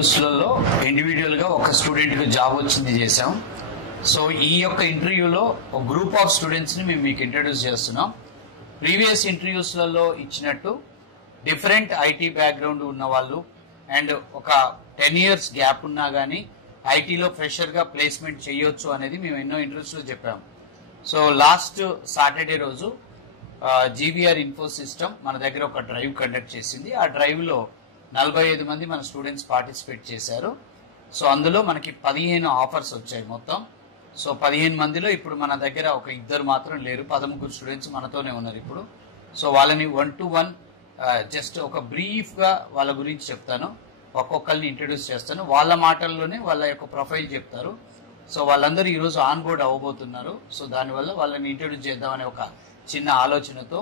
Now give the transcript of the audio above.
ఇంటర్వ్యూస్లలో ఇండివిజువల్గా ఒక స్టూడెంట్కి జాబ్ వచ్చింది చేసాం. సో ఈ యొక్క ఇంటర్వ్యూలో ఒక గ్రూప్ ఆఫ్ స్టూడెంట్స్ని మేము మీకు ఇంట్రడ్యూస్ చేస్తున్నాం. ప్రీవియస్ ఇంటర్వ్యూస్లలో ఇచ్చినట్టు డిఫరెంట్ ఐటీ బ్యాక్గ్రౌండ్ ఉన్న వాళ్ళు అండ్ ఒక 10 years గ్యాప్ ఉన్నా కానీ ఐటీలో ఫ్రెషర్గా ప్లేస్మెంట్ చేయొచ్చు అనేది మేము ఎన్నో ఇంటర్వ్యూస్లో చెప్పాము. సో లాస్ట్ సాటర్డే రోజు జీవీఆర్ ఇన్ఫో సిస్టమ్ మన దగ్గర ఒక డ్రైవ్ కండక్ట్ చేసింది. ఆ డ్రైవ్లో 45 మంది మన స్టూడెంట్స్ పార్టిసిపేట్ చేశారు. సో అందులో మనకి 15 ఆఫర్స్ వచ్చాయి మొత్తం. సో 15 మందిలో ఇప్పుడు మన దగ్గర ఒక 2 మాత్రం లేరు, 13 స్టూడెంట్స్ మనతోనే ఉన్నారు ఇప్పుడు. సో వాళ్ళని 1-to-1 జస్ట్ ఒక బ్రీఫ్గా వాళ్ళ గురించి చెప్తాను, ఒక్కొక్కరిని ఇంట్రడ్యూస్ చేస్తాను, వాళ్ళ మాటల్లోనే వాళ్ళ యొక్క ప్రొఫైల్ చెప్తారు. సో వాళ్ళందరూ ఈరోజు ఆన్ బోర్డ్ అవ్వబోతున్నారు. సో దానివల్ల వాళ్ళని ఇంట్రడ్యూస్ చేద్దామనే ఒక చిన్న ఆలోచనతో